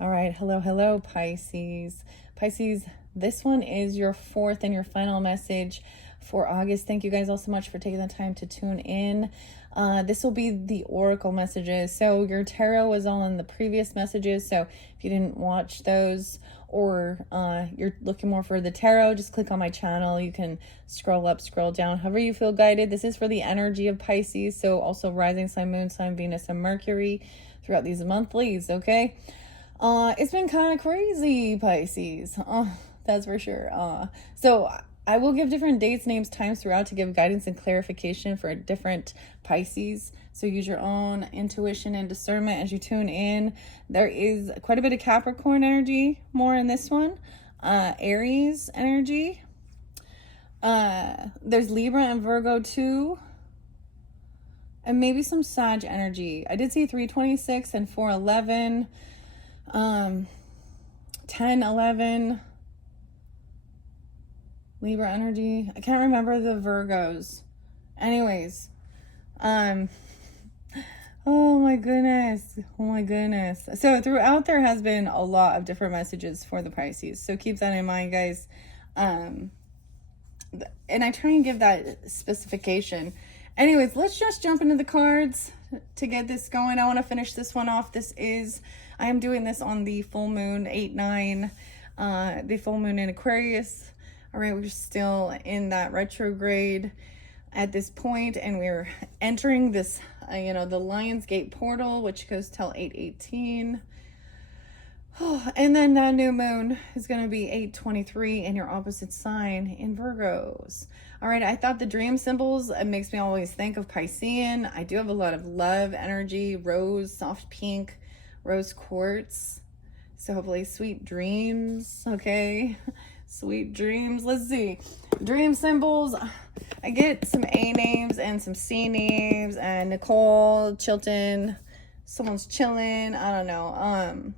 All right, hello, Pisces. Pisces, this one is your fourth and your final message for August. Thank you guys all so much for taking the time to tune in. This will be the oracle messages. So your tarot was all in the previous messages. So if you didn't watch those, or you're looking more for the tarot, just click on my channel. You can scroll up, scroll down, however you feel guided. This is for the energy of Pisces. So also rising sign, moon sign, Venus, and Mercury throughout these monthlies, okay? It's been kind of crazy, Pisces. That's for sure. So I will give different dates, names, times throughout to give guidance and clarification for different Pisces. So use your own intuition and discernment as you tune in. There is quite a bit of Capricorn energy more in this one. Aries energy. There's Libra and Virgo too. And maybe some Sag energy. I did see 326 and 411. 10, 11, Libra energy. I can't remember the Virgos. Anyways, oh my goodness. So throughout there has been a lot of different messages for the Pisces. So keep that in mind, guys. And I try and give that specification. Anyways, let's just jump into the cards to get this going. I want to finish this one off. I am doing this on the full moon 8-9, the full moon in Aquarius. All right, we're still in that retrograde at this point, and we're entering this, the Lionsgate portal, which goes till 8/18. And then that new moon is going to be 8/23 in your opposite sign in Virgos. All right, I thought the dream symbols, it makes me always think of Piscean. I do have a lot of love energy, rose, soft pink, rose quartz. So hopefully sweet dreams, okay? Sweet dreams. Let's see. Dream symbols. I get some A names and some C names, and Nicole, Chilton, someone's chilling. I don't know.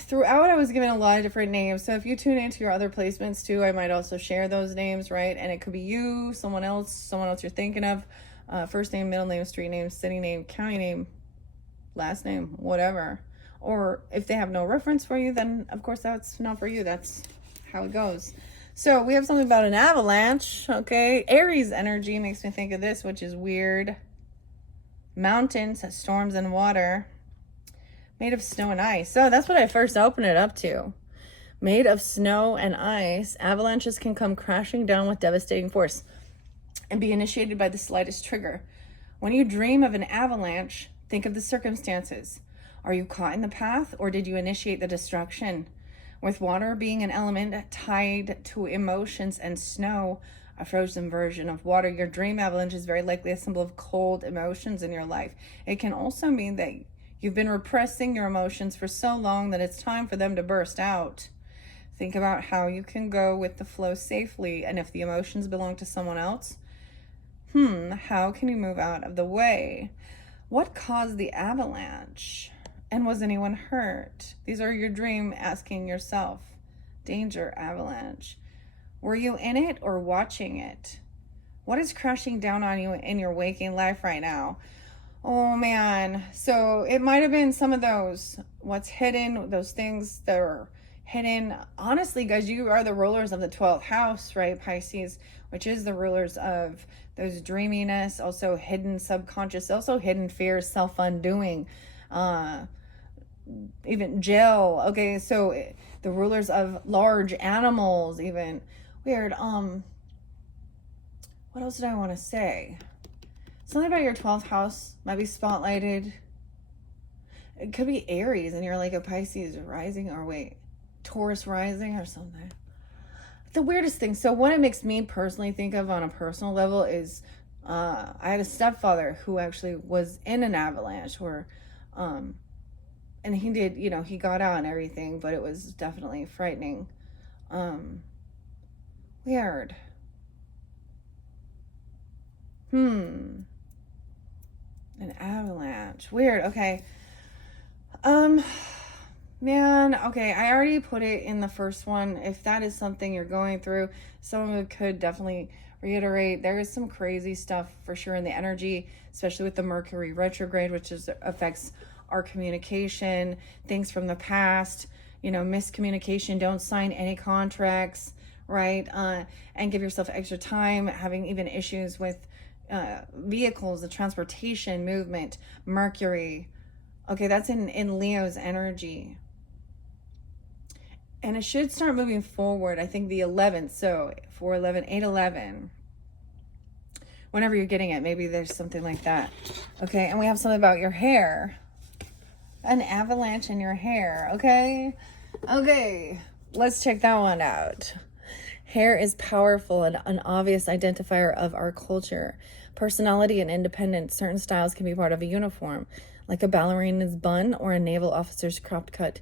Throughout I was given a lot of different names. So if you tune into your other placements too, I might also share those names, right? And it could be you, someone else you're thinking of. First name, middle name, street name, city name, county name, last name, whatever. Or if they have no reference for you, then of course that's not for you. That's how it goes. So we have something about an avalanche, okay? Aries energy makes me think of this, which is weird. Mountains, storms, and water. Made of snow and ice. So that's what I first opened it up to. Made of snow and ice, avalanches can come crashing down with devastating force and be initiated by the slightest trigger. When you dream of an avalanche, think of the circumstances. Are you caught in the path, or did you initiate the destruction? With water being an element tied to emotions and snow, a frozen version of water, your dream avalanche is very likely a symbol of cold emotions in your life. It can also mean that you've been repressing your emotions for so long that it's time for them to burst out. Think about how you can go with the flow safely, and if the emotions belong to someone else, how can you move out of the way? What caused the avalanche? And was anyone hurt? These are your dream asking yourself. Danger, avalanche. Were you in it or watching it? What is crashing down on you in your waking life right now? Oh man, so it might have been some of those, what's hidden, those things that are hidden. Honestly, guys, you are the rulers of the 12th house, right, Pisces, which is the rulers of those dreaminess, also hidden subconscious, also hidden fears, self-undoing, even jail. Okay, so the rulers of large animals, even. Weird. What else did I want to say? Something about your 12th house might be spotlighted. It could be Aries and you're like a Pisces rising, or wait, Taurus rising or something. The weirdest thing. So what it makes me personally think of on a personal level is I had a stepfather who actually was in an avalanche where, and he did, he got out and everything, but it was definitely frightening. Weird. An avalanche. Weird. Okay. Man, okay, I already put it in the first one. If that is something you're going through, someone could definitely reiterate. There is some crazy stuff for sure in the energy, especially with the Mercury retrograde, which affects our communication, things from the past, you know, miscommunication. Don't sign any contracts, right? And give yourself extra time. Having even issues with vehicles, the transportation, movement, Mercury. Okay, that's in Leo's energy. And it should start moving forward. I think the 11th. So 4/11, 8/11. Whenever you're getting it, maybe there's something like that. Okay, and we have something about your hair. An avalanche in your hair, okay? Okay, let's check that one out. Hair is powerful and an obvious identifier of our culture. Personality and independence. Certain styles can be part of a uniform, like a ballerina's bun or a naval officer's cropped cut.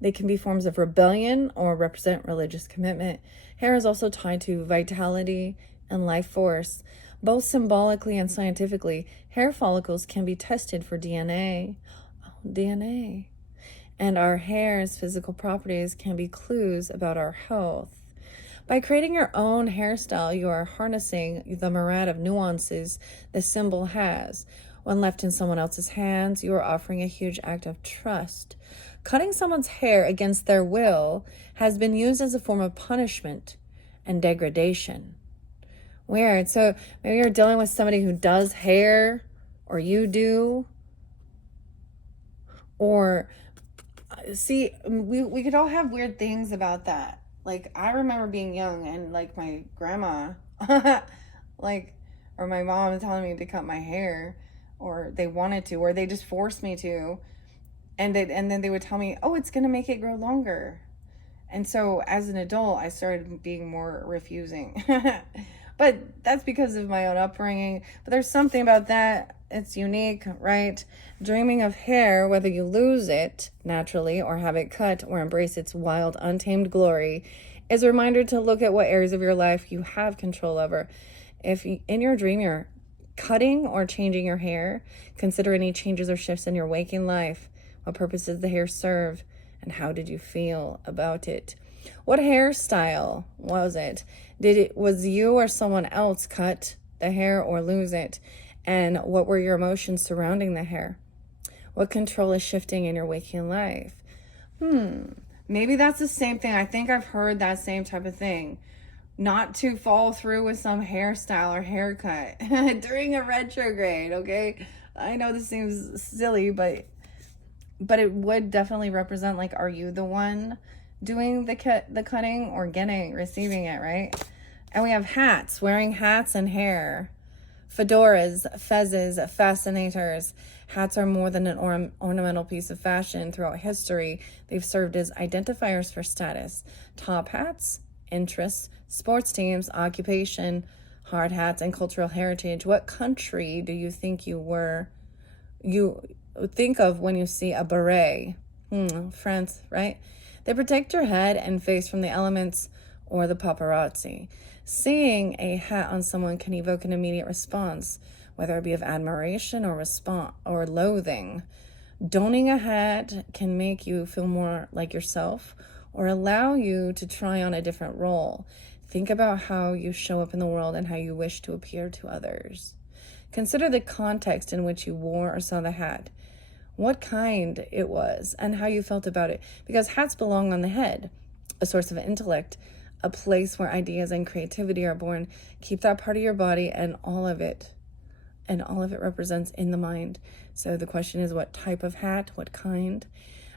They can be forms of rebellion or represent religious commitment. Hair is also tied to vitality and life force. Both symbolically and scientifically, hair follicles can be tested for DNA. Oh, DNA. And our hair's physical properties can be clues about our health. By creating your own hairstyle, you are harnessing the myriad of nuances the symbol has. When left in someone else's hands, you are offering a huge act of trust. Cutting someone's hair against their will has been used as a form of punishment and degradation. Weird. So maybe you're dealing with somebody who does hair, or you do. Or, see, we could all have weird things about that. Like, I remember being young and, like, my grandma, like, or my mom telling me to cut my hair, or they wanted to, or they just forced me to. And then they would tell me, oh, it's going to make it grow longer. And so as an adult, I started being more refusing. But that's because of my own upbringing. But there's something about that. It's unique, right? Dreaming of hair, whether you lose it naturally or have it cut or embrace its wild, untamed glory, is a reminder to look at what areas of your life you have control over. If in your dream you're cutting or changing your hair, consider any changes or shifts in your waking life. What purpose does the hair serve? And how did you feel about it? What hairstyle was it? Was you or someone else cut the hair or lose it? And what were your emotions surrounding the hair? What control is shifting in your waking life? Maybe that's the same thing. I think I've heard that same type of thing. Not to follow through with some hairstyle or haircut during a retrograde, okay? I know this seems silly, but it would definitely represent, like, are you the one doing the cutting or receiving it, right? And we have hats, wearing hats and hair. Fedoras, fezzes, fascinators. Hats are more than an ornamental piece of fashion. Throughout history, they've served as identifiers for status. Top hats, interests, sports teams, occupation, hard hats, and cultural heritage. What country do you think you think of when you see a beret? France, right? They protect your head and face from the elements or the paparazzi. Seeing a hat on someone can evoke an immediate response, whether it be of admiration or loathing. Donning a hat can make you feel more like yourself or allow you to try on a different role. Think about how you show up in the world and how you wish to appear to others. Consider the context in which you wore or saw the hat, what kind it was, and how you felt about it. Because hats belong on the head, a source of intellect, a place where ideas and creativity are born. Keep that part of your body and all of it represents in the mind. So the question is, what type of hat, what kind,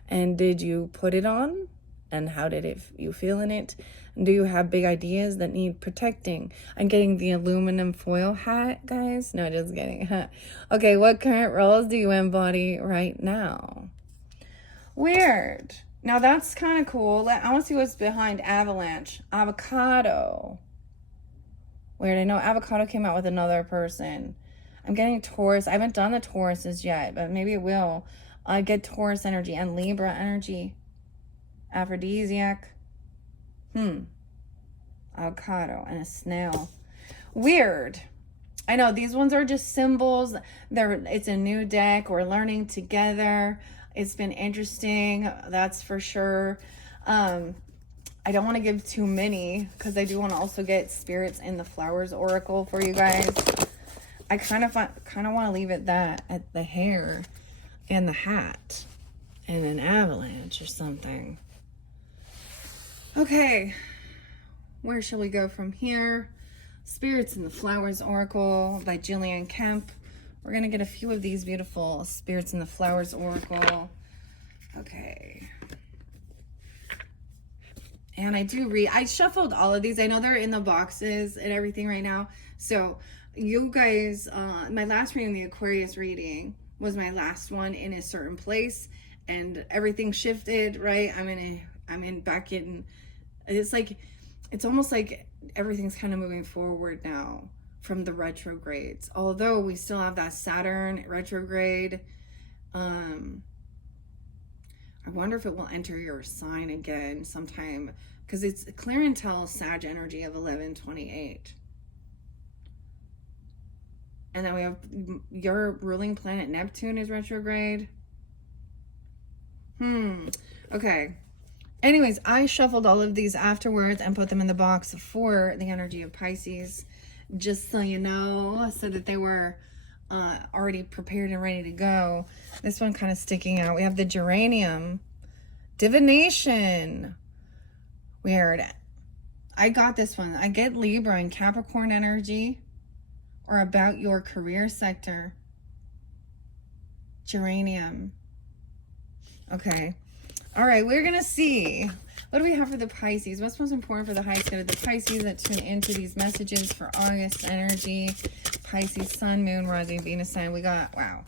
and did you put it on? And how did you feel in it? Do you have big ideas that need protecting? I'm getting the aluminum foil hat, guys. No, just kidding. Okay, what current roles do you embody right now? Weird. Now that's kind of cool. I want to see what's behind avalanche. Avocado. Weird. I know avocado came out with another person. I'm getting Taurus. I haven't done the Tauruses yet, but maybe it will. I get Taurus energy and Libra energy. Aphrodisiac. Avocado and a snail. Weird. I know these ones are just symbols. It's a new deck. We're learning together. It's been interesting, that's for sure. I don't want to give too many because I do want to also get spirits in the flowers oracle for you guys. I kind of want to leave it at the hair. and the hat and an avalanche or something. Okay, where shall we go from here? Spirits in the Flowers Oracle by Jillian Kemp. We're going to get a few of these beautiful Spirits in the Flowers Oracle. Okay. And I shuffled all of these. I know they're in the boxes and everything right now. So you guys, my last reading, the Aquarius reading, was my last one in a certain place. And everything shifted, right? Back in, it's almost like everything's kind of moving forward now from the retrogrades. Although we still have that Saturn retrograde. I wonder if it will enter your sign again sometime, because it's clear and tell Sag energy of 11/28. And then we have your ruling planet Neptune is retrograde. Okay. Anyways, I shuffled all of these afterwards and put them in the box for the energy of Pisces, just so you know, so that they were already prepared and ready to go. This one kind of sticking out. We have the geranium, divination. Weird. I got this one. I get Libra and Capricorn energy, or about your career sector. Geranium. Okay. All right, we're going to see. What do we have for the Pisces? What's most important for the highest good of the Pisces that tune into these messages for August energy? Pisces, Sun, Moon, rising, Venus sign. We got, wow.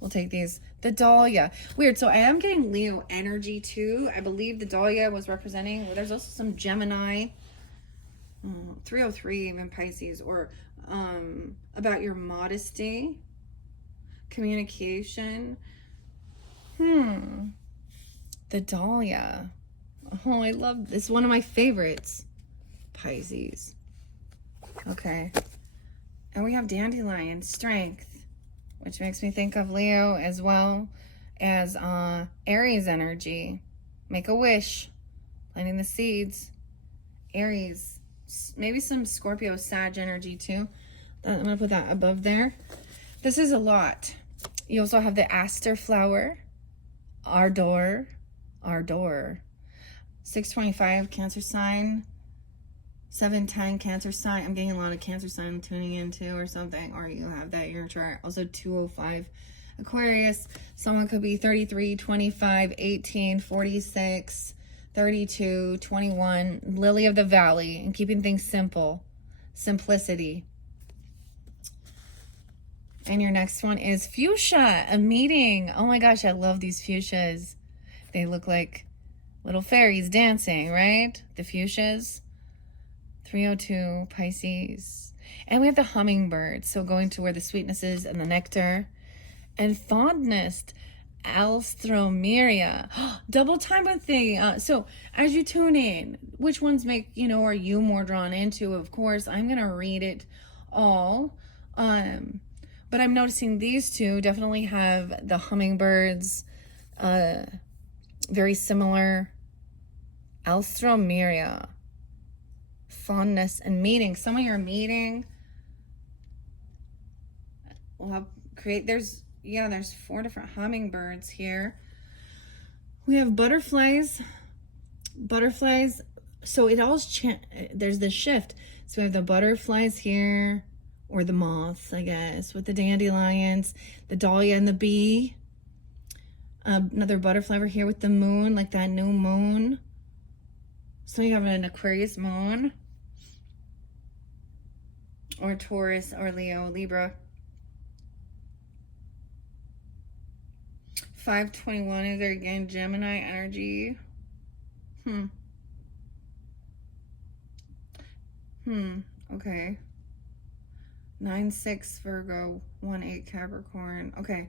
We'll take these. The Dahlia. Weird. So I am getting Leo energy too. I believe the Dahlia was representing. There's also some Gemini. 303 even Pisces. Or about your modesty. Communication. The Dahlia. Oh, I love this. One of my favorites. Pisces. Okay. And we have Dandelion, strength, which makes me think of Leo, as well as Aries energy. Make a wish. Planting the seeds. Aries. Maybe some Scorpio, Sag energy too. I'm going to put that above there. This is a lot. You also have the Aster flower. Ardor. 625 Cancer sign. 710 Cancer sign. I'm getting a lot of Cancer sign tuning into or something, or you have that in your chart. Also 205 Aquarius. Someone could be 33, 25, 18, 46, 32, 21. Lily of the Valley, and keeping things simple. Simplicity. And your next one is fuchsia, a meeting. Oh my gosh, I love these fuchsias. They look like little fairies dancing, right? The fuchsias. 302 Pisces. And we have the hummingbird. So going to where the sweetness is and the nectar. And fondness. Alstroemeria. Double time with the so as you tune in, which ones make, are you more drawn into? Of course, I'm gonna read it all. But I'm noticing these two definitely have the hummingbirds, very similar. Alstroemeria, fondness and meeting. Some of your meeting will have there's 4 different hummingbirds here. We have butterflies. So it all there's this shift. So we have the butterflies here, or the moths, I guess, with the dandelions, the dahlia and the bee. Another butterfly over here with the moon, like that new moon. So you have an Aquarius moon, or Taurus, or Leo, Libra. 521 is there again, Gemini energy. Okay. 9-6 Virgo, 1-8 Capricorn. Okay.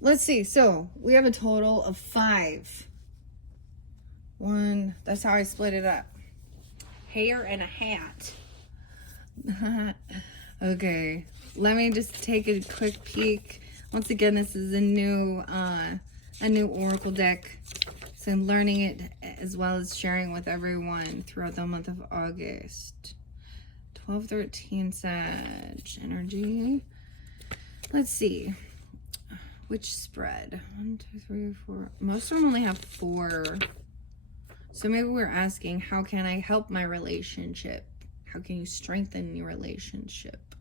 Let's see. So we have a total of 5. That's how I split it up. Hair and a hat. Okay. Let me just take a quick peek. Once again, this is a new Oracle deck. So I'm learning it as well as sharing with everyone throughout the month of August. 12-13 Sag energy. Let's see. Which spread? 1, 2, 3, 4. Most of them only have 4. So maybe we're asking, how can I help my relationship? How can you strengthen your relationship?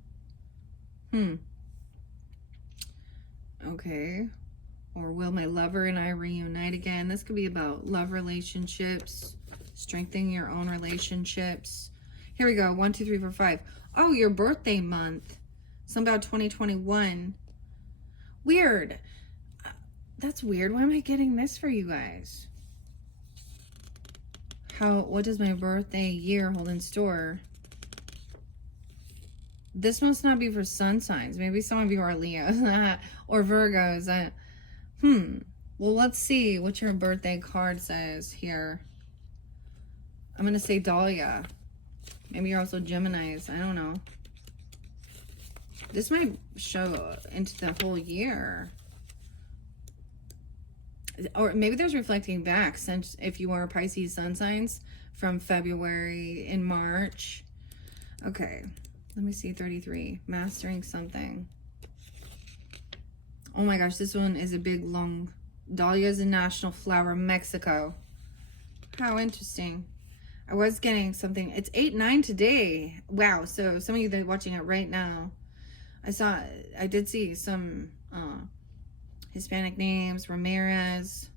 Okay. Or will my lover and I reunite again? This could be about love relationships, strengthening your own relationships. Here we go. 1, 2, 3, 4, 5. Oh, your birthday month. Something about 2021. Weird. That's weird. Why am I getting this for you guys? What does my birthday year hold in store? This must not be for sun signs. Maybe some of you are Leos or Virgos. Well, let's see what your birthday card says here. I'm going to say Dahlia. Maybe you're also Geminis. I don't know. This might show into the whole year. Or maybe there's reflecting back, since if you are Pisces sun signs from February in March. Okay, let me see. 33, mastering something. Oh my gosh, this one is a big long. Dahlia is a national flower, Mexico. How interesting. I was getting something. It's 8-9 today. Wow. So some of you that are watching it right now, I did see some Hispanic names. Ramirez.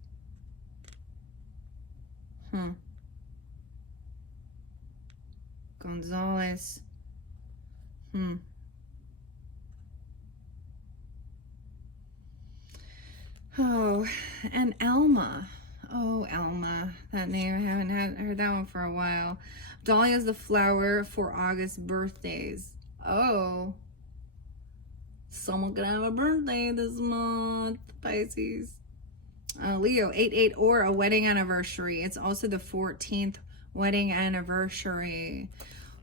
Gonzalez. Oh, and Elma. Oh, Elma. That name, I haven't heard that one for a while. Dahlia is the flower for August birthdays. Oh. Someone could have a birthday this month, Pisces. Leo, 8-8 or a wedding anniversary. It's also the 14th wedding anniversary.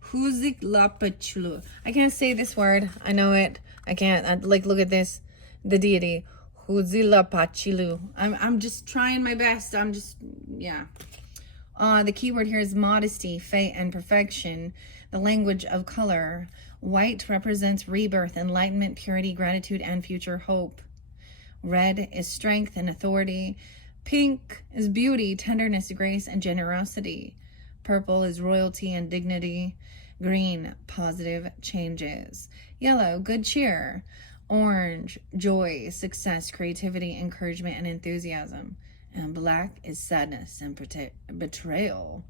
Huziklapachlu. I can't say this word. I know it. I can't. Look at this. The deity. Huzilapachilu. I'm just trying my best. Yeah. The keyword here is modesty, fate, and perfection. The language of color. White represents rebirth, enlightenment, purity, gratitude, and future hope. Red is strength and authority. Pink is beauty, tenderness, grace, and generosity. Purple is royalty and dignity. Green, positive changes. Yellow, good cheer. Orange, joy, success, creativity, encouragement, and enthusiasm. And black is sadness and betrayal.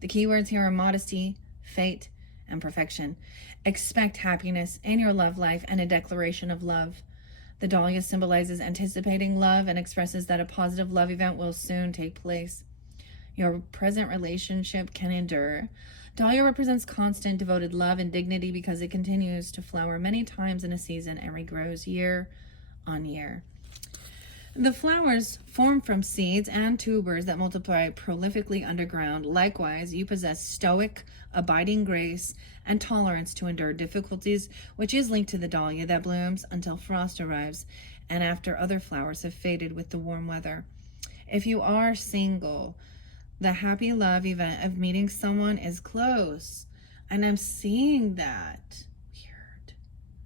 The keywords here are modesty, fate, and perfection. Expect happiness in your love life and a declaration of love. The dahlia symbolizes anticipating love and expresses that a positive love event will soon take place. Your present relationship can endure. Dahlia represents constant, devoted love and dignity because it continues to flower many times in a season and regrows year on year. The flowers form from seeds and tubers that multiply prolifically underground. Likewise, you possess stoic, abiding grace and tolerance to endure difficulties, which is linked to the dahlia that blooms until frost arrives and after other flowers have faded with the warm weather. If you are single, the happy love event of meeting someone is close. And I'm seeing that. Weird.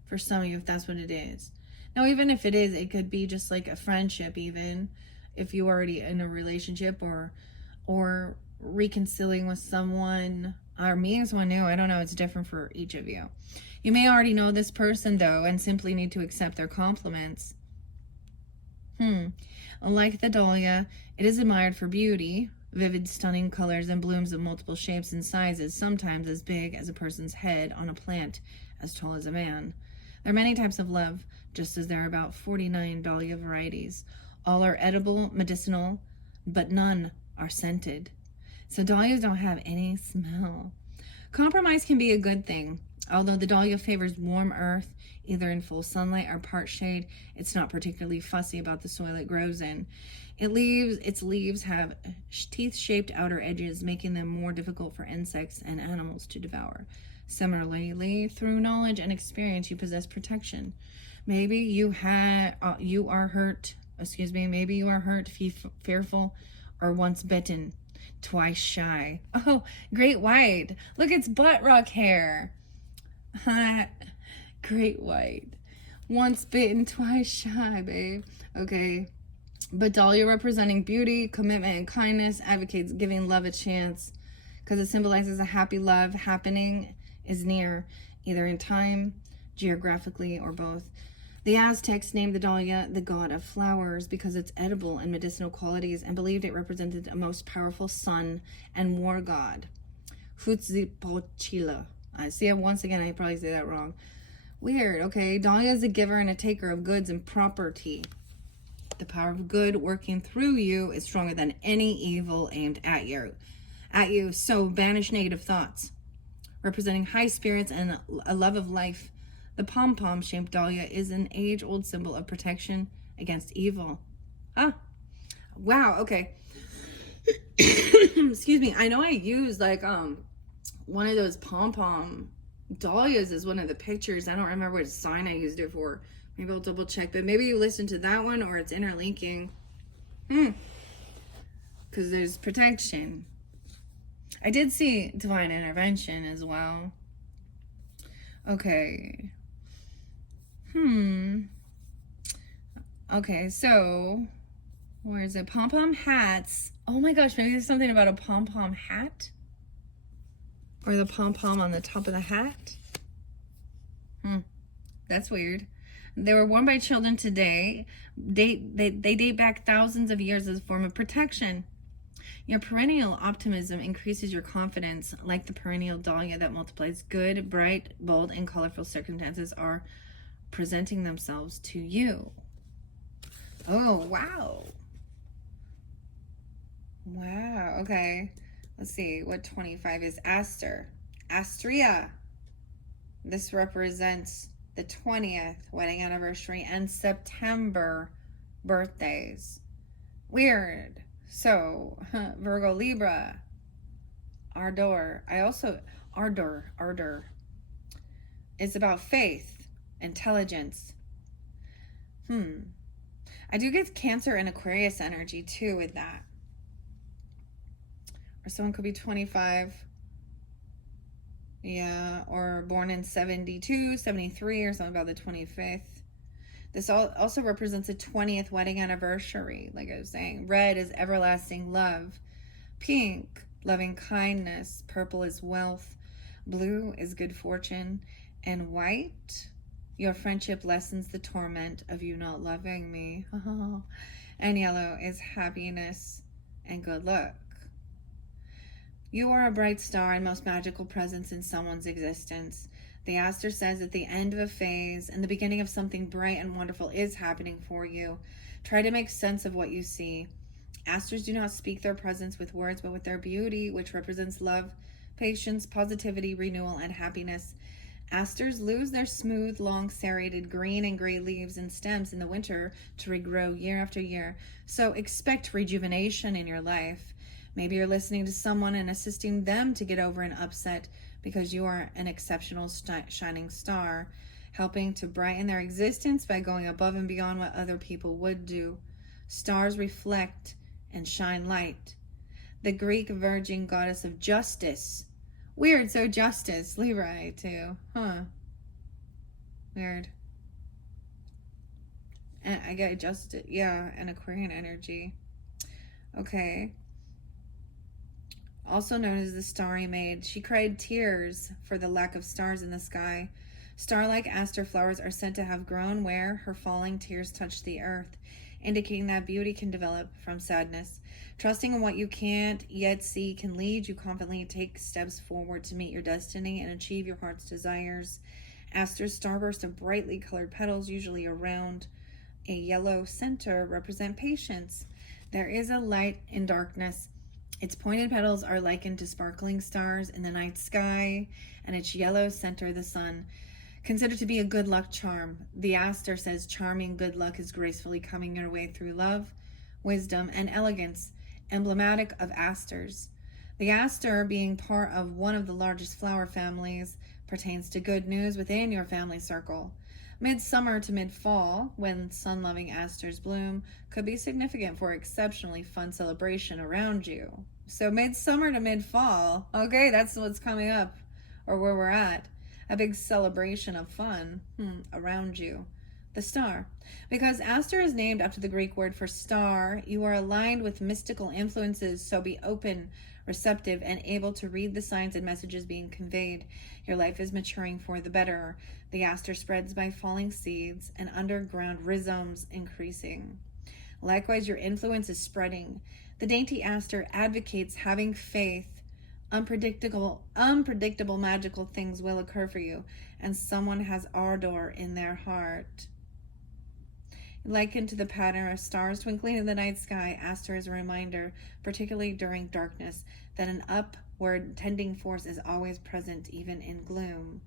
For some of you, if that's what it is. Now, even if it is, it could be just like a friendship, even if you're already in a relationship or reconciling with someone or meeting someone new. I don't know. It's different for each of you. You may already know this person, though, and simply need to accept their compliments. Like the dahlia, it is admired for beauty, vivid, stunning colors, and blooms of multiple shapes and sizes, sometimes as big as a person's head on a plant as tall as a man. There are many types of love, just as there are about 49 dahlia varieties. All are edible, medicinal, but none are scented. So dahlias don't have any smell. Compromise can be a good thing. Although the dahlia favors warm earth, either in full sunlight or part shade, it's not particularly fussy about the soil it grows in. Its leaves have teeth-shaped outer edges, making them more difficult for insects and animals to devour. Similarly, through knowledge and experience, you possess protection. Maybe you are hurt, fearful, or once bitten, twice shy. Oh, great white. Look, it's butt rock hair. Great white. Once bitten, twice shy, babe. Okay. But Dahlia, representing beauty, commitment, and kindness, advocates giving love a chance because it symbolizes a happy love happening is near, either in time, geographically, or both. The Aztecs named the dahlia the god of flowers because its edible and medicinal qualities, and believed it represented a most powerful sun and war god. Huitzilopochtli. I see it once again, I probably say that wrong. Weird, okay. Dahlia is a giver and a taker of goods and property. The power of good working through you is stronger than any evil aimed at you. So banish negative thoughts. Representing high spirits and a love of life, the pom-pom shaped dahlia is an age-old symbol of protection against evil. Ah, wow, okay. Excuse me. I know I used like one of those pom-pom dahlias as one of the pictures. I don't remember what sign I used it for. Maybe I'll double check, but maybe you listen to that one or it's interlinking. Because there's protection. I did see divine intervention as well. Okay. Okay, so where is it? Pom-pom hats. Oh my gosh, maybe there's something about a pom-pom hat? Or the pom-pom on the top of the hat? That's weird. They were worn by children today. They date back thousands of years as a form of protection. Your perennial optimism increases your confidence, like the perennial dahlia that multiplies. Good, bright, bold, and colorful circumstances are presenting themselves to you. Oh, wow. Wow, okay. Let's see what 25 is. Aster. Astrea. This represents the 20th wedding anniversary and September birthdays. Weird. So, Virgo, Libra, Ardor. Ardor. It's about faith, intelligence. I do get Cancer and Aquarius energy too with that. Or someone could be 25. Yeah, or born in 72, 73, or something about the 25th. This also represents a 20th wedding anniversary, like I was saying. Red is everlasting love. Pink, loving kindness. Purple is wealth. Blue is good fortune. And white, your friendship lessens the torment of you not loving me. And yellow is happiness and good luck. You are a bright star and most magical presence in someone's existence. The Aster says at the end of a phase and the beginning of something bright and wonderful is happening for you. Try to make sense of what you see. Asters do not speak their presence with words, but with their beauty, which represents love, patience, positivity, renewal, and happiness. Asters lose their smooth, long, serrated green and gray leaves and stems in the winter to regrow year after year. So expect rejuvenation in your life. Maybe you're listening to someone and assisting them to get over an upset because you are an exceptional shining star, helping to brighten their existence by going above and beyond what other people would do. Stars reflect and shine light. The Greek virgin goddess of justice. Weird, so justice, Libra too. Weird. And I get justice, yeah, and Aquarian energy. Okay. Also known as the Starry Maid, she cried tears for the lack of stars in the sky. Star-like aster flowers are said to have grown where her falling tears touched the earth, indicating that beauty can develop from sadness. Trusting in what you can't yet see can lead you confidently to take steps forward to meet your destiny and achieve your heart's desires. Aster's starburst of brightly colored petals, usually around a yellow center, represent patience. There is a light in darkness. Its pointed petals are likened to sparkling stars in the night sky, and its yellow center, the sun, considered to be a good luck charm. The Aster says charming good luck is gracefully coming your way through love, wisdom, and elegance, emblematic of Asters. The Aster, being part of one of the largest flower families, pertains to good news within your family circle. Midsummer to mid-fall, when sun-loving asters bloom, could be significant for exceptionally fun celebration around you. So midsummer to mid-fall, okay, that's what's coming up, or where we're at. A big celebration of fun around you. The star. Because Aster is named after the Greek word for star, you are aligned with mystical influences, so be open, receptive, and able to read the signs and messages being conveyed. Your life is maturing for the better. The aster spreads by falling seeds and underground rhizomes increasing. Likewise, your influence is spreading. The dainty aster advocates having faith. Unpredictable magical things will occur for you, and someone has ardor in their heart. Likened to the pattern of stars twinkling in the night sky, Aster is a reminder, particularly during darkness, that an upward tending force is always present, even in gloom.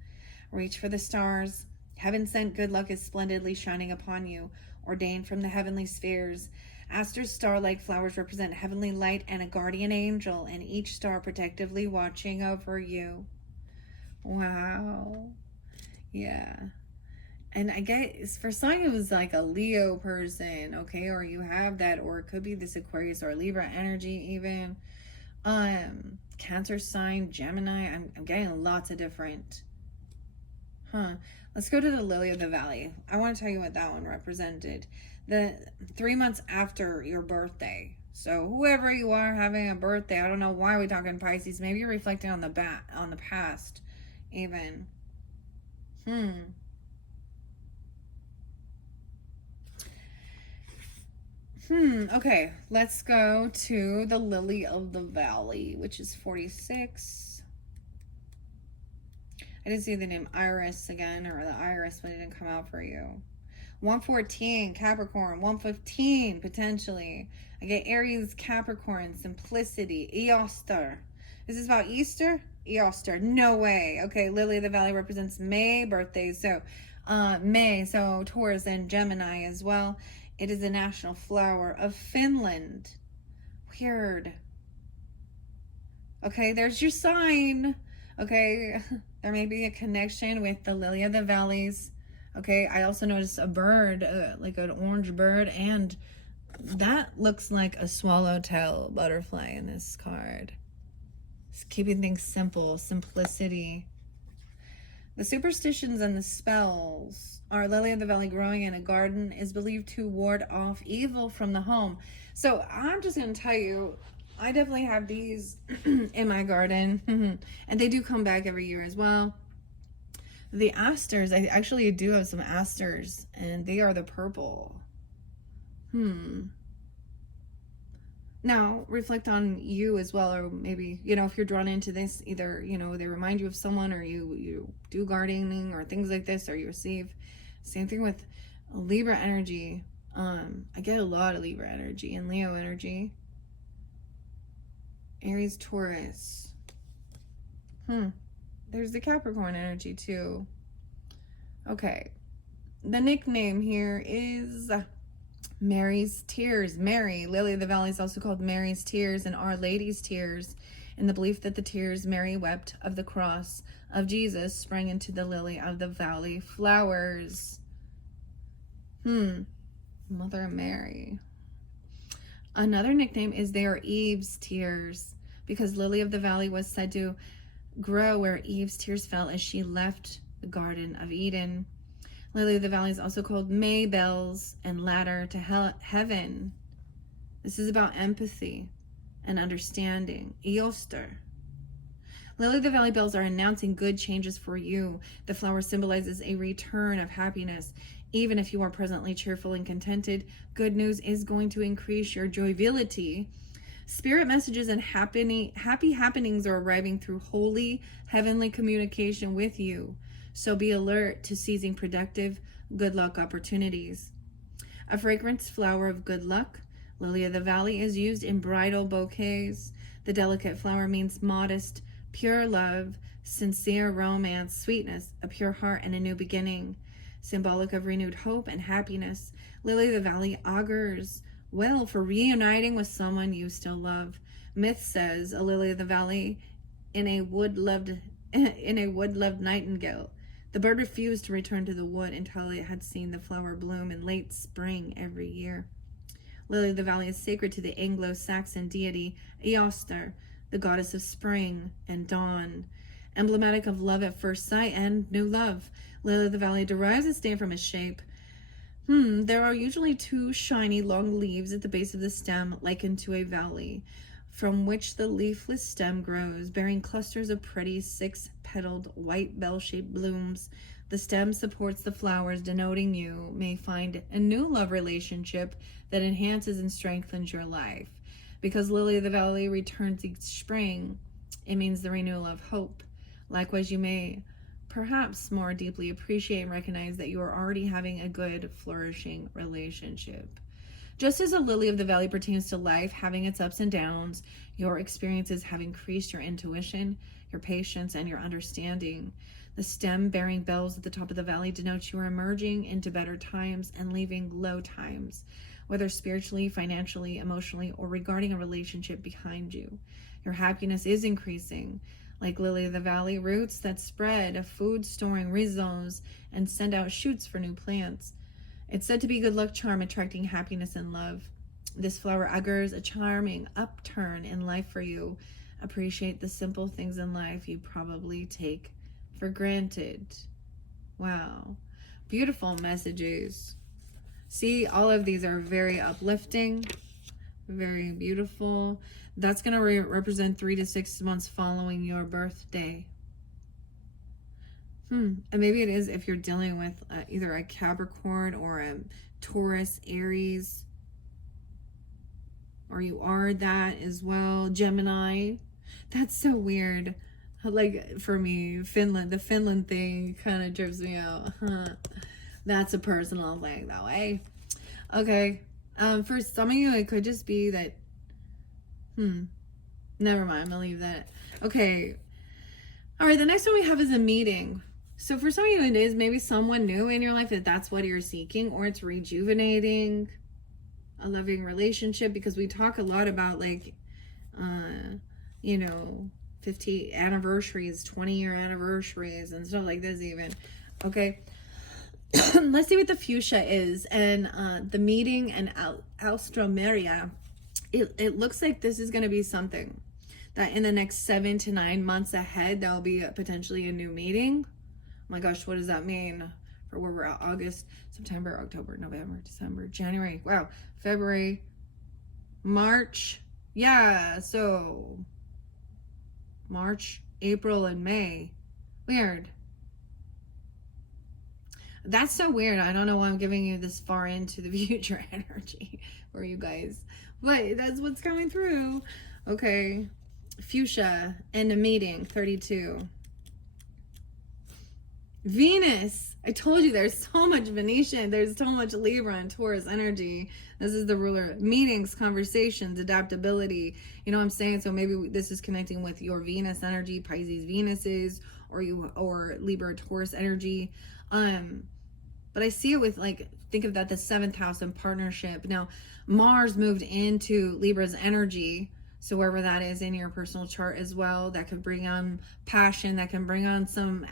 Reach for the stars. Heaven-sent good luck is splendidly shining upon you, ordained from the heavenly spheres. Aster's star-like flowers represent heavenly light and a guardian angel, and each star protectively watching over you. Wow. Yeah. And I guess for some it was like a Leo person, okay, or you have that, or it could be this Aquarius or Libra energy even. Cancer sign, Gemini. I'm getting lots of different. Let's go to the Lily of the Valley. I want to tell you what that one represented. The 3 months after your birthday. So whoever you are having a birthday, I don't know why we're talking Pisces. Maybe you're reflecting on the past, even. Okay, let's go to the Lily of the Valley, which is 46. I didn't see the name Iris again, or the Iris, but it didn't come out for you. 114, Capricorn. 115, potentially. I get Aries, Capricorn, simplicity, Easter. Is this about Easter? Easter, no way. Okay, Lily of the Valley represents May birthdays. So, May, so Taurus and Gemini as well. It is the national flower of Finland. Weird. Okay, there's your sign. Okay, there may be a connection with the Lily of the Valleys. Okay, I also noticed a bird, like an orange bird, and that looks like a swallowtail butterfly in this card. It's keeping things simple, simplicity. The superstitions and the spells are Lily of the Valley growing in a garden is believed to ward off evil from the home. So I'm just going to tell you, I definitely have these in my garden, and they do come back every year as well. The asters, I actually do have some asters, and they are the purple. Now, reflect on you as well, or maybe, if you're drawn into this, either, they remind you of someone, or you do gardening or things like this, or you receive. Same thing with Libra energy. I get a lot of Libra energy and Leo energy. Aries, Taurus. There's the Capricorn energy too. Okay. The nickname here is Mary's Tears. Mary, Lily of the Valley, is also called Mary's Tears and Our Lady's Tears, in the belief that the tears Mary wept of the cross of Jesus sprang into the Lily of the Valley flowers. Mother Mary. Another nickname is they are Eve's Tears, because Lily of the Valley was said to grow where Eve's tears fell as she left the Garden of Eden. Lily of the Valley is also called Maybells and ladder to heaven. This is about empathy and understanding. Easter. Lily of the Valley bells are announcing good changes for you. The flower symbolizes a return of happiness. Even if you are presently cheerful and contented, good news is going to increase your joviality. Spirit messages and happy happenings are arriving through holy, heavenly communication with you. So be alert to seizing productive good luck opportunities. A fragrance flower of good luck, Lily of the Valley, is used in bridal bouquets. The delicate flower means modest, pure love, sincere romance, sweetness, a pure heart, and a new beginning. Symbolic of renewed hope and happiness, Lily of the Valley augurs well for reuniting with someone you still love. Myth says a Lily of the Valley in a wood-loved nightingale. The bird refused to return to the wood until it had seen the flower bloom in late spring every year. Lily of the Valley is sacred to the Anglo-Saxon deity Easter, the goddess of spring and dawn. Emblematic of love at first sight and new love, Lily of the Valley derives its name from its shape. There are usually two shiny long leaves at the base of the stem, likened to a valley, from which the leafless stem grows, bearing clusters of pretty six-petaled white bell-shaped blooms. The stem supports the flowers, denoting you may find a new love relationship that enhances and strengthens your life. Because Lily of the Valley returns each spring, it means the renewal of hope. Likewise, you may perhaps more deeply appreciate and recognize that you are already having a good, flourishing relationship. Just as a lily of the valley pertains to life, having its ups and downs, your experiences have increased your intuition, your patience, and your understanding. The stem bearing bells at the top of the valley denotes you are emerging into better times and leaving low times, whether spiritually, financially, emotionally, or regarding a relationship behind you. Your happiness is increasing. Like lily of the valley, roots that spread, food storing rhizomes, and send out shoots for new plants. It's said to be good luck charm, attracting happiness and love. This flower augurs a charming upturn in life for you. Appreciate the simple things in life you probably take for granted. Wow. Beautiful messages. See, all of these are very uplifting, very beautiful. That's going to represent 3 to 6 months following your birthday. And maybe it is if you're dealing with either a Capricorn or a Taurus, Aries, or you are that as well, Gemini. That's so weird. Like for me, Finland, the Finland thing kind of trips me out. That's a personal thing though, eh? Okay. For some of you, it could just be that never mind, I'll leave that. Okay. All right, the next one we have is a meeting. So for some of you, it is maybe someone new in your life that's what you're seeking, or it's rejuvenating a loving relationship, because we talk a lot about like, 50 anniversaries, 20-year anniversaries, and stuff like this even. Okay. Let's see what the fuchsia is. And the meeting and Austromeria. It looks like this is going to be something that in the next 7 to 9 months ahead, there'll be potentially a new meeting. Oh my gosh, what does that mean for where we're at? August, September, October, November, December, January. Wow, February, March. Yeah, so March, April, and May. Weird. That's so weird. I don't know why I'm giving you this far into the future energy for you guys, but that's what's coming through. Okay. Fuchsia and a meeting, 32. Venus. I told you there's so much Venetian. There's so much Libra and Taurus energy. This is the ruler. Meetings, conversations, adaptability. You know what I'm saying? So maybe this is connecting with your Venus energy, Pisces Venuses, or Libra Taurus energy. But I see it with like, think of that, the 7th house in partnership. Now, Mars moved into Libra's energy. So wherever that is in your personal chart as well, that could bring on passion, that can bring on some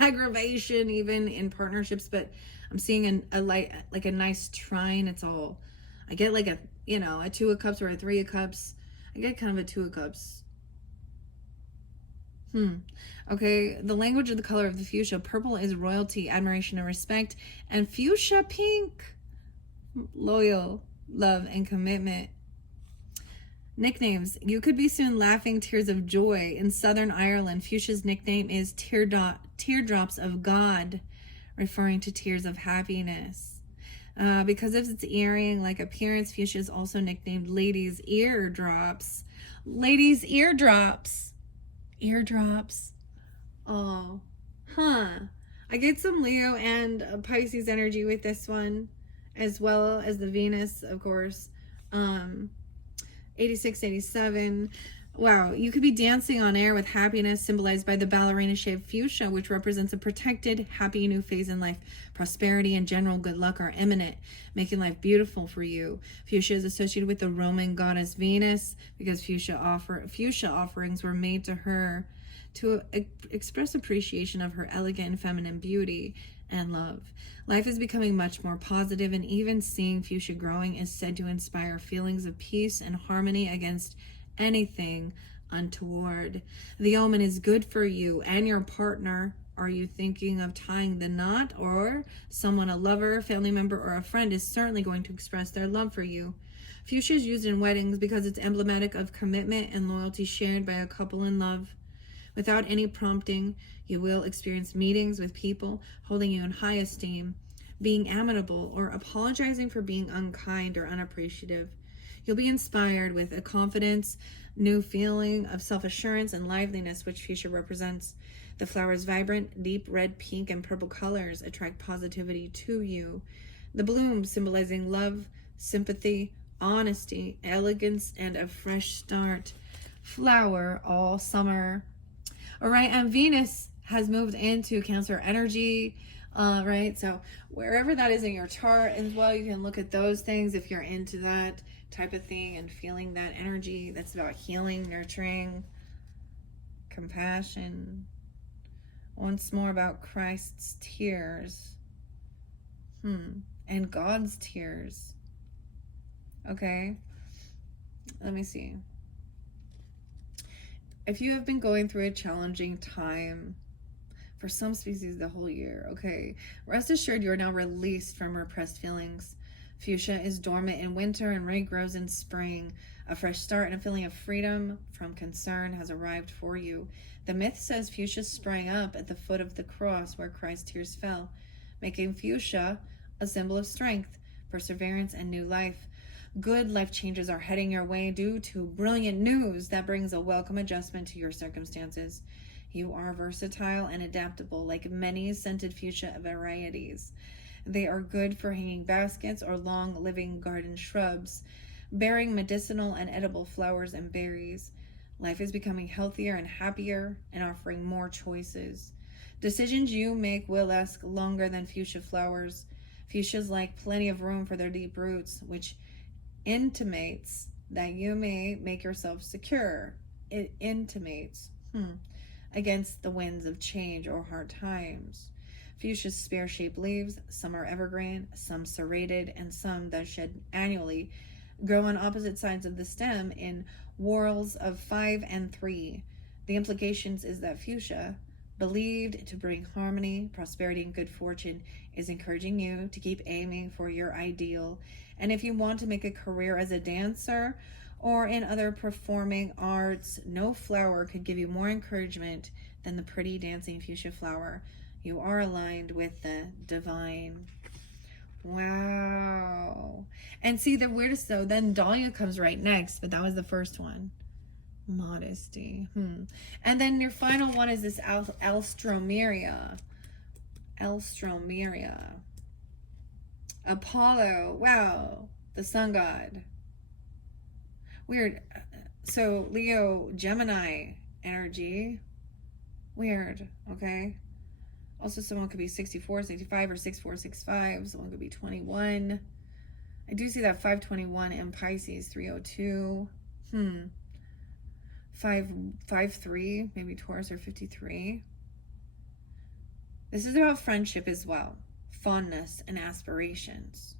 aggravation even in partnerships. But I'm seeing a light, like a nice trine. It's all, I get like a 2 of cups or a 3 of cups. I get kind of a 2 of cups. Okay, the language of the color of the fuchsia. Purple is royalty, admiration, and respect. And fuchsia pink, loyal, love, and commitment. Nicknames. You could be soon laughing tears of joy. In Southern Ireland, fuchsia's nickname is teardrops of God, referring to tears of happiness. Because of its earring-like appearance, fuchsia is also nicknamed lady's eardrops. Lady's eardrops. Eardrops. Oh, I get some Leo and Pisces energy with this one, as well as the Venus, of course. 86, 87. Wow, you could be dancing on air with happiness, symbolized by the ballerina-shaped fuchsia, which represents a protected, happy new phase in life. Prosperity and general good luck are imminent, making life beautiful for you. Fuchsia is associated with the Roman goddess Venus, because fuchsia offerings were made to her to express appreciation of her elegant and feminine beauty and love. Life is becoming much more positive, and even seeing fuchsia growing is said to inspire feelings of peace and harmony against anything untoward. The omen is good for you and your partner Are you thinking of tying the knot? Or someone, a lover, family member, or a friend is certainly going to express their love for you. Fuchsia is used in weddings because it's emblematic of commitment and loyalty shared by a couple in love. Without any prompting, you will experience meetings with people holding you in high esteem, being amenable, or apologizing for being unkind or unappreciative. You'll be inspired with a confidence, new feeling of self-assurance and liveliness, which fuchsia represents. The flower's vibrant, deep red, pink, and purple colors attract positivity to you. The bloom symbolizing love, sympathy, honesty, elegance, and a fresh start. Flower all summer. All right, and Venus has moved into Cancer energy, right? So wherever that is in your chart as well, you can look at those things if you're into that type of thing and feeling that energy. That's about healing, nurturing, compassion. Once more about Christ's tears. And God's tears. Okay, let me see. If you have been going through a challenging time, for some species the whole year, okay, rest assured you are now released from repressed feelings. Fuchsia is dormant in winter and regrows in spring. A fresh start and a feeling of freedom from concern has arrived for you. The myth says fuchsia sprang up at the foot of the cross where Christ's tears fell, making fuchsia a symbol of strength, perseverance, and new life. Good life changes are heading your way due to brilliant news that brings a welcome adjustment to your circumstances. You are versatile and adaptable, like many scented fuchsia varieties. They are good for hanging baskets or long-living garden shrubs, bearing medicinal and edible flowers and berries. Life is becoming healthier and happier and offering more choices. Decisions you make will last longer than fuchsia flowers. Fuchsias like plenty of room for their deep roots, which intimates that you may make yourself secure. It intimates against the winds of change or hard times. Fuchsia's spear-shaped leaves, some are evergreen, some serrated, and some that shed annually, grow on opposite sides of the stem in whorls of 5 and 3. The implications is that fuchsia, believed to bring harmony, prosperity, and good fortune, is encouraging you to keep aiming for your ideal. And if you want to make a career as a dancer or in other performing arts, no flower could give you more encouragement than the pretty dancing fuchsia flower. You are aligned with the divine. Wow. And see, the weirdest though, then Dahlia comes right next, but that was the first one. Modesty. And then your final one is this Alstroemeria. Alstroemeria. Apollo. Wow. The sun god. Weird. So Leo, Gemini energy. Weird. Okay. Also, someone could be 64, 65, or 64, 65. Someone could be 21. I do see that 521 in Pisces, 302. 553, maybe Taurus, or 53. This is about friendship as well, fondness and aspirations.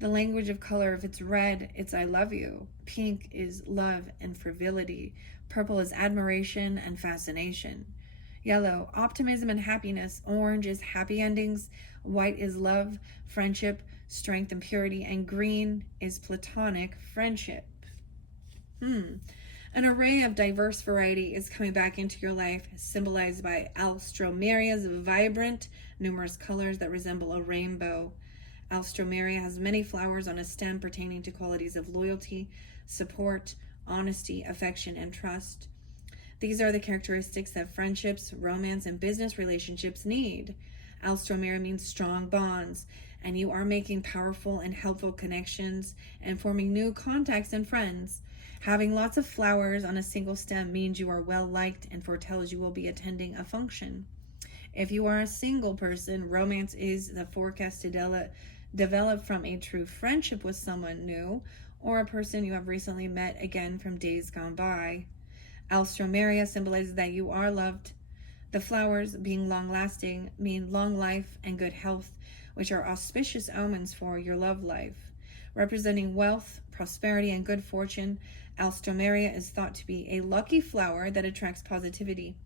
The language of color, if it's red, it's I love you. Pink is love and frivolity. Purple is admiration and fascination. Yellow, optimism and happiness. Orange is happy endings. White is love, friendship, strength, and purity. And green is platonic friendship. An array of diverse variety is coming back into your life, symbolized by Alstroemeria's vibrant, numerous colors that resemble a rainbow. Alstroemeria has many flowers on a stem pertaining to qualities of loyalty, support, honesty, affection, and trust. These are the characteristics that friendships, romance, and business relationships need. Alstroemeria means strong bonds, and you are making powerful and helpful connections and forming new contacts and friends. Having lots of flowers on a single stem means you are well liked and foretells you will be attending a function. If you are a single person, romance is the forecast to develop from a true friendship with someone new or a person you have recently met again from days gone by. Alstroemeria symbolizes that you are loved. The flowers, being long-lasting, mean long life and good health, which are auspicious omens for your love life. Representing wealth, prosperity, and good fortune. Alstroemeria is thought to be a lucky flower that attracts positivity.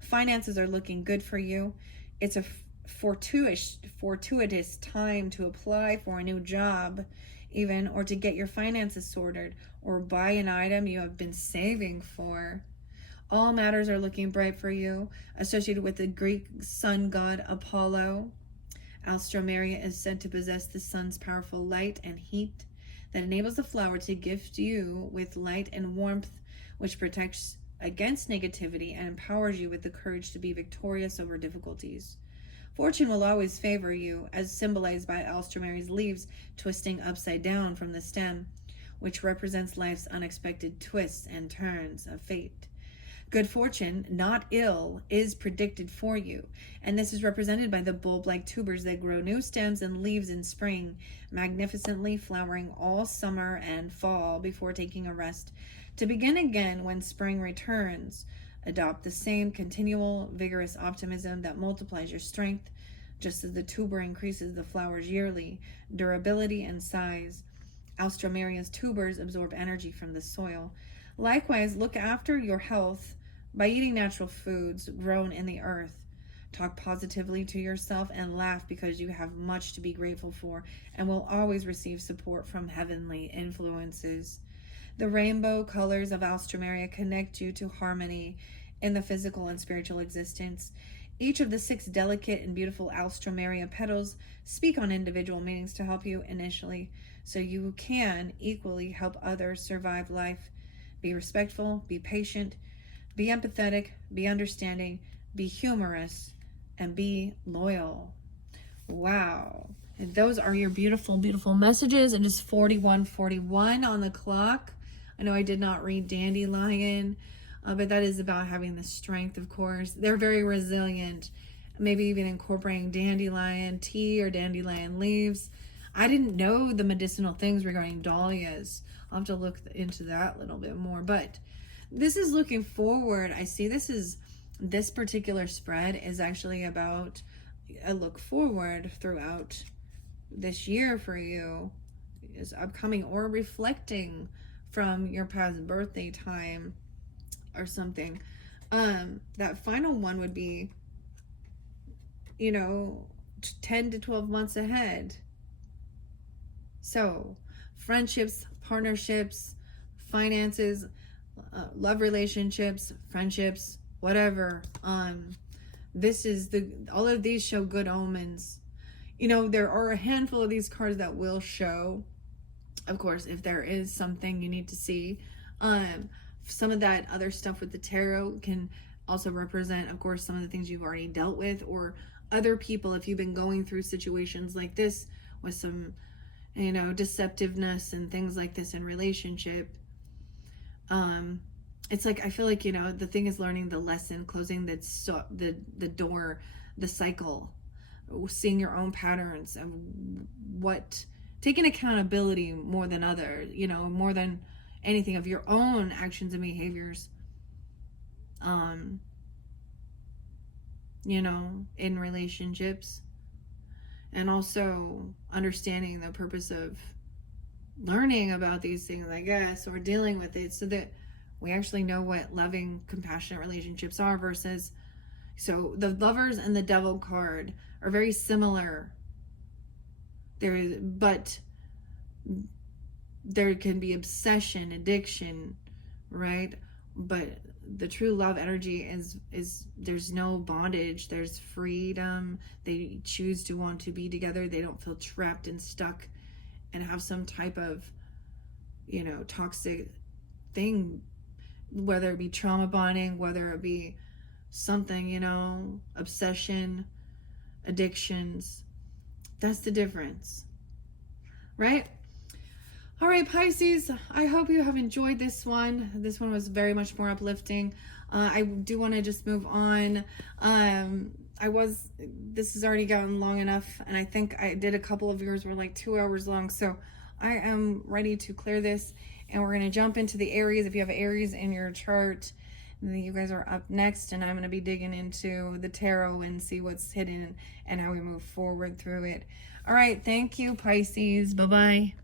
Finances are looking good for you. It's a fortuitous time to apply for a new job, even, or to get your finances sorted, or buy an item you have been saving for. All matters are looking bright for you, associated with the Greek sun god Apollo. Alstroemeria is said to possess the sun's powerful light and heat that enables the flower to gift you with light and warmth, which protects against negativity and empowers you with the courage to be victorious over difficulties. Fortune will always favor you, as symbolized by Alstroemeria's leaves twisting upside down from the stem, which represents life's unexpected twists and turns of fate. Good fortune, not ill, is predicted for you, and this is represented by the bulb-like tubers that grow new stems and leaves in spring, magnificently flowering all summer and fall before taking a rest, to begin again when spring returns. Adopt the same continual, vigorous optimism that multiplies your strength, just as the tuber increases the flower's yearly durability and size. Alstroemeria's tubers absorb energy from the soil. Likewise, look after your health by eating natural foods grown in the earth. Talk positively to yourself and laugh because you have much to be grateful for and will always receive support from heavenly influences. The rainbow colors of Alstroemeria connect you to harmony in the physical and spiritual existence. Each of the 6 delicate and beautiful Alstroemeria petals speak on individual meanings to help you initially, so you can equally help others survive life. Be respectful, be patient, be empathetic, be understanding, be humorous, and be loyal. Wow. And those are your beautiful, beautiful messages. And just 41:41 on the clock. I know I did not read Dandelion, but that is about having the strength, of course. They're very resilient. Maybe even incorporating dandelion tea or dandelion leaves. I didn't know the medicinal things regarding dahlias. I'll have to look into that a little bit more. But this is looking forward. I see this particular spread is actually about a look forward throughout this year for you, is upcoming or reflecting from your past birthday time or something. That final one would be, 10 to 12 months ahead. So friendships, partnerships, finances, love relationships, friendships, whatever. All of these show good omens. There are a handful of these cards that will show, of course, if there is something you need to see. Some of that other stuff with the tarot can also represent, of course, some of the things you've already dealt with, or other people, if you've been going through situations like this with some, deceptiveness and things like this in relationship. It's like, I feel like, the thing is learning the lesson, closing the door, the cycle, seeing your own patterns of taking accountability more than more than anything of your own actions and behaviors, in relationships, and also understanding the purpose of learning about these things, I guess, or dealing with it, so that we actually know what loving, compassionate relationships are versus. So the Lovers and the Devil card are very similar. But there can be obsession, addiction, right? But the true love energy is there's no bondage, there's freedom. They choose to want to be together. They don't feel trapped and stuck and have some type of, toxic thing, whether it be trauma bonding, whether it be something, obsession, addictions. That's the difference, right? All right, Pisces, I hope you have enjoyed this one. This one was very much more uplifting. I do want to just move on. This has already gotten long enough, and I think I did a couple of yours were like 2 hours long, so I am ready to clear this, and we're going to jump into the Aries. If you have Aries in your chart, then you guys are up next, and I'm going to be digging into the tarot and see what's hidden and how we move forward through it. All right, thank you, Pisces. Bye-bye.